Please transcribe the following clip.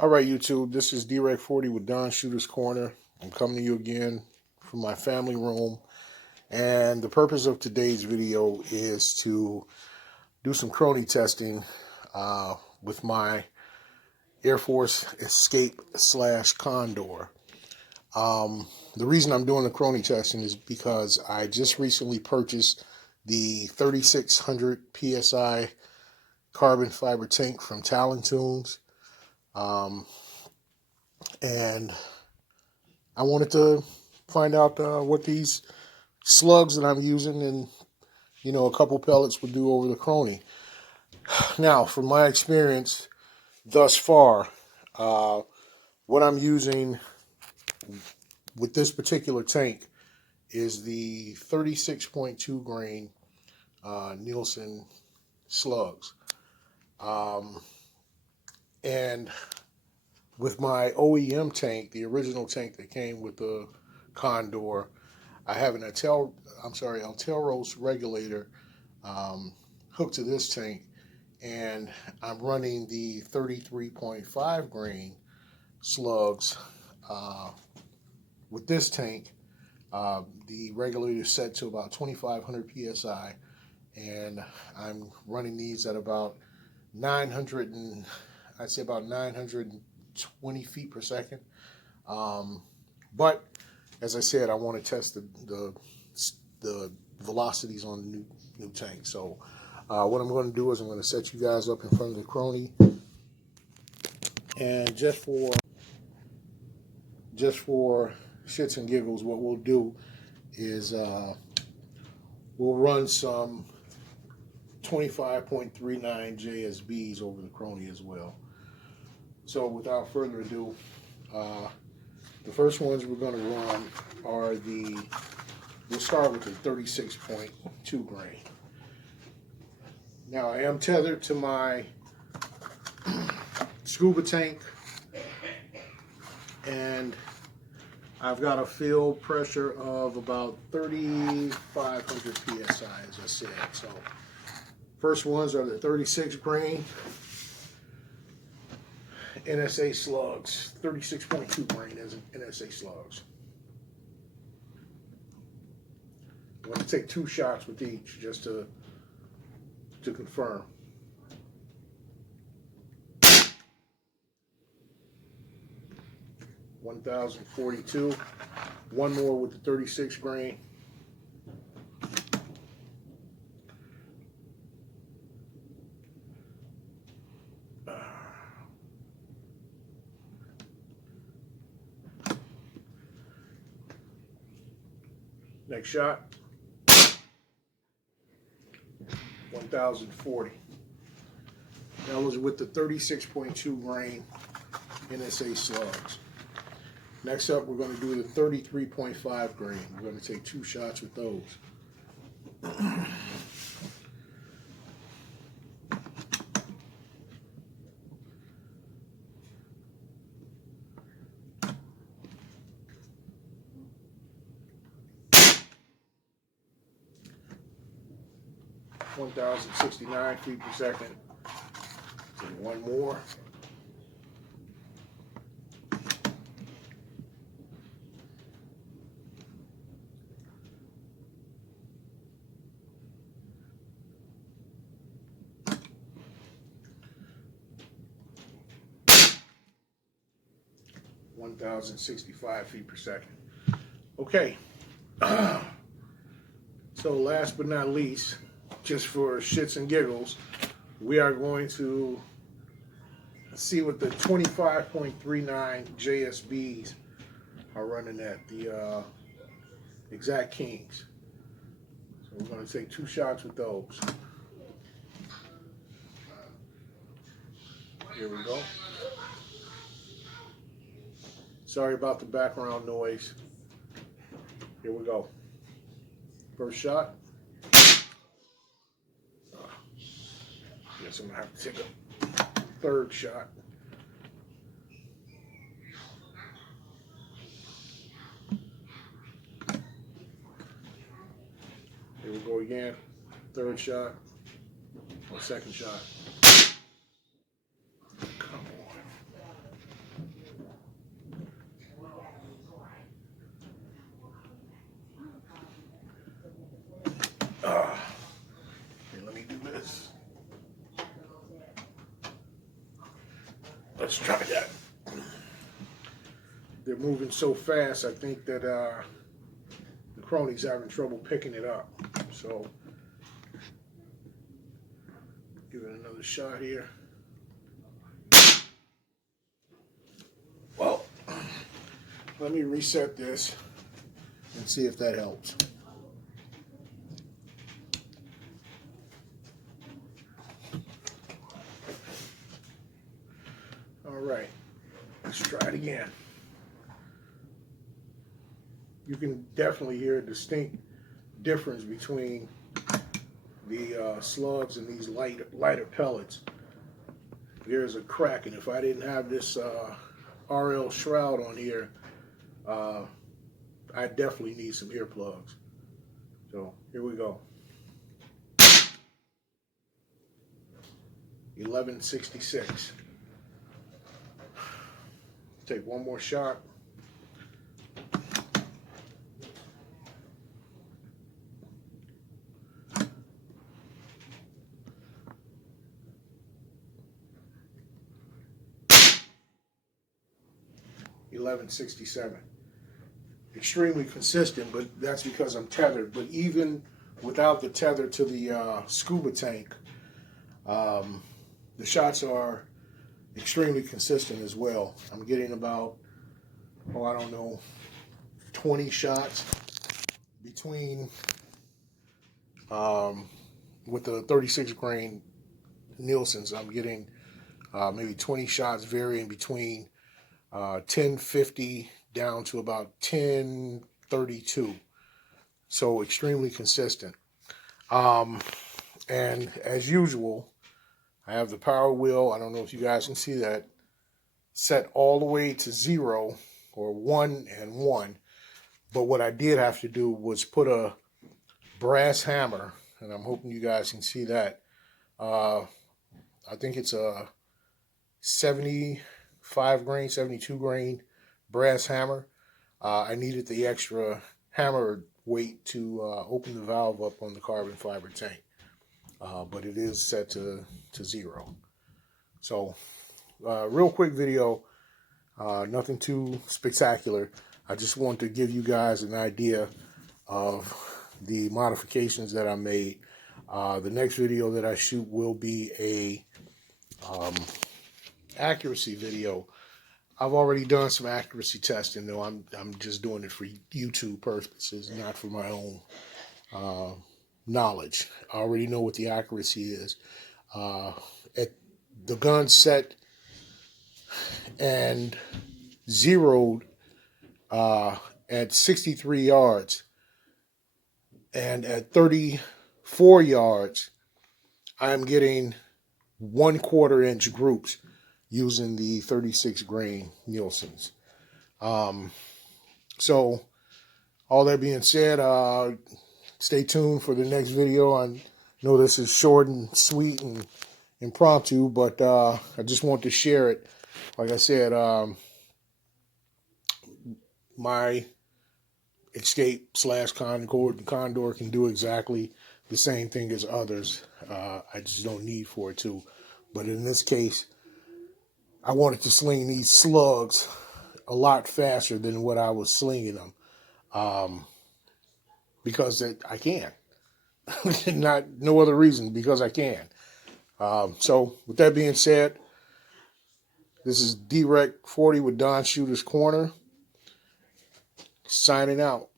All right, YouTube, this is D-Rec40 with Don Shooter's Corner. I'm coming to you again from my family room. And the purpose of today's video is to do some Crony testing with my Airforce Escape / Condor. The reason I'm doing the Crony testing is because I just recently purchased the 3600 PSI carbon fiber tank from Talon Tunes. And I wanted to find out what these slugs that I'm using and, a couple pellets would do over the Crony. Now, from my experience thus far, what I'm using with this particular tank is the 36.2 grain Nielsen slugs. And with my OEM tank, the original tank that came with the Condor, I have an Airforce regulator hooked to this tank, and I'm running the 33.5 grain slugs with this tank. The regulator is set to about 2,500 PSI, and I'm running these at about 920 feet per second. But as I said, I want to test the velocities on the new tank. So what I'm going to do is I'm going to set you guys up in front of the Crony, and just for shits and giggles, what we'll do is we'll run some 25.39 JSBs over the Crony as well. So without further ado, the first ones we're going to run are we'll start with the 36.2 grain. Now I am tethered to my scuba tank, and I've got a field pressure of about 3,500 PSI, as I said. So first ones are the 36 grain NSA slugs, 36.2 grain as NSA slugs. I'm going to take 2 shots with each just to confirm. $1,042. One more with the 36 grain. Next shot, 1,040. That was with the 36.2 grain NSA slugs. Next up, we're going to do the 33.5 grain. We're going to take 2 shots with those. (1,069 feet per second). So one more. (1,065 feet per second). Okay. So last but not least, just for shits and giggles, we are going to see what the 25.39 JSBs are running at, the Exact Kings. So we're going to take 2 shots with those. Here we go. Sorry about the background noise. Here we go. First shot. Guess I'm gonna have to take a 3rd shot. Here we go again. 3rd shot. Or 2nd shot. Come on. Let's try that. They're moving so fast, I think that the Crony's having trouble picking it up. So, give it another shot here. Well, let me reset this and see if that helps. All right, let's try it again. You can definitely hear a distinct difference between the slugs and these lighter pellets. There's a crack, and if I didn't have this RL shroud on here, I definitely need some earplugs. So here we go. 1166. Take one more shot. $11.67. Extremely consistent, but that's because I'm tethered. But even without the tether to the scuba tank, the shots are extremely consistent as well. I'm getting about, I don't know, 20 shots between, with the 36 grain Nielsen's, I'm getting maybe 20 shots varying between 1050 down to about 1032. So extremely consistent. And as usual, I have the power wheel, I don't know if you guys can see that, set all the way to 0 or 1 and 1. But what I did have to do was put a brass hammer, and I'm hoping you guys can see that. I think it's a 75 grain, 72 grain brass hammer. I needed the extra hammer weight to open the valve up on the carbon fiber tank. But it is set to 0. So, real quick video, nothing too spectacular. I just want to give you guys an idea of the modifications that I made. The next video that I shoot will be a accuracy video. I've already done some accuracy testing, though I'm just doing it for YouTube purposes, not for my own knowledge. I already know what the accuracy is. At the gun set and zeroed at 63 yards, and at 34 yards, I am getting 1/4 inch groups using the 36 grain Nielsen's. So, all that being said, stay tuned for the next video. I know this is short and sweet and impromptu, but I just want to share it. Like I said, my Escape / Condor can do exactly the same thing as others. I just don't need for it to. But in this case, I wanted to sling these slugs a lot faster than what I was slinging them. Because I can. No other reason, because I can. So, with that being said, this is Direct 40 with Don Shooter's Corner, signing out.